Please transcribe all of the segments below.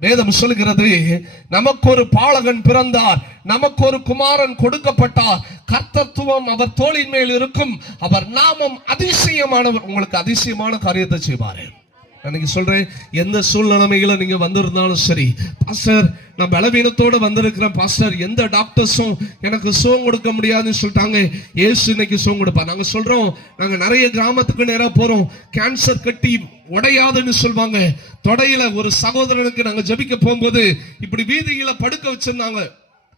வேதம் சொல்கிறது, நமக்கு ஒரு பாலகன் பிறந்தார், நமக்கு ஒரு குமாரன் கொடுக்கப்பட்டார், கர்த்தத்துவம் அவர் தோளின் மேல் இருக்கும், அவர் நாமம் அதிசயமானவர். உங்களுக்கு அதிசயமான காரியத்தை செய்வாரு. அன்னைக்கு சொல்றேன், எந்த சூழ்நிலைமையில நீங்க வந்திருந்தாலும் சரி, பாஸ்டர் நான் பலவீனத்தோடு வந்திருக்கிறேன் பாஸ்டர், எந்த டாக்டர்ஸும் எனக்கு சுகம் கொடுக்க முடியாதுன்னு சொல்லிட்டாங்க, இயேசு இன்னைக்கு சுகம் கொடுப்பார். நாங்க சொல்றோம், நாங்க நிறைய கிராமத்துக்கு நேரா போறோம், கேன்சர் கட்டி உடையாதுன்னு சொல்வாங்க. தொடையில ஒரு சகோதரனுக்கு நாங்க ஜெபிக்க போகும்போது இப்படி வீதியில படுக்க வச்சிருந்தாங்க,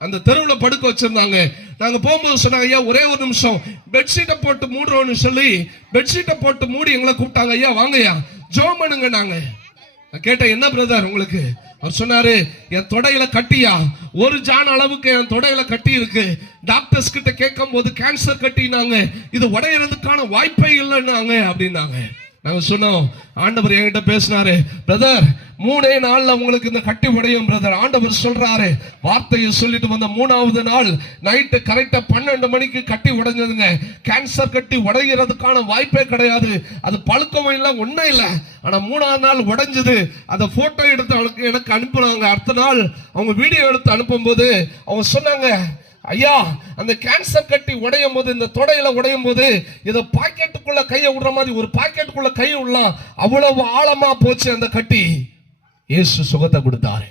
அந்த தெருவில் படுக்க வச்சிருந்தாங்க. நாங்க போகும்போது சொன்னாங்க, ஐயா ஒரே ஒரு நிமிஷம் பெட்ஷீட்டை போட்டு மூடுறோம்னு சொல்லி பெட்ஷீட்டை போட்டு மூடி எங்களை கூப்பிட்டாங்க. ஐயா வாங்கய்யா ஜோம் பண்ணுங்க. நாங்க கேட்டேன், என்ன பிரதர் உங்களுக்கு? அவர் சொன்னாரு, என் தொடையில கட்டியா, ஒரு ஜான் அளவுக்கு என் தொடையில கட்டி இருக்கு. டாக்டர்ஸ் கிட்ட கேட்கும் போது கேன்சர் கட்டினாங்க, இது உடையிறதுக்கான வாய்ப்பே இல்லைன்னாங்க அப்படின்னாங்க. நாங்க சொன்னோம், ஆண்டவர் என்கிட்ட பேசினாரு, பிரதர் 3 நாள்ல உங்களுக்கு இந்த கட்டி உடையும் பிரதர். ஆண்டவர் சொல்றாரு, வார்த்தையை சொல்லிட்டு வந்த 3வது நாள் நைட்டு கரெக்டா 12 மணிக்கு கட்டி உடைஞ்சதுங்க. கேன்சர் கட்டி உடைகிறதுக்கான வாய்ப்பே கிடையாது, அது பழுக்கவும் இல்லை ஒன்னும் இல்லை. ஆனா 3வது நாள் உடைஞ்சது. அதை போட்டோ எடுத்து எனக்கு அனுப்புனாங்க. அடுத்த நாள் அவங்க வீடியோ எடுத்து அனுப்பும் போது அவங்க சொன்னாங்க, ஐயா அந்த கேன்சர் கட்டி உடையும் போது, இந்த தொடையில உடையும் போது இதை பாக்கெட்டுக்குள்ள கையை விடுற மாதிரி ஒரு பாக்கெட்டுக்குள்ள கையை விடலாம், அவ்வளவு ஆழமா போச்சு அந்த கட்டி. இயேசு சுகத்தை கொடுத்தாரு.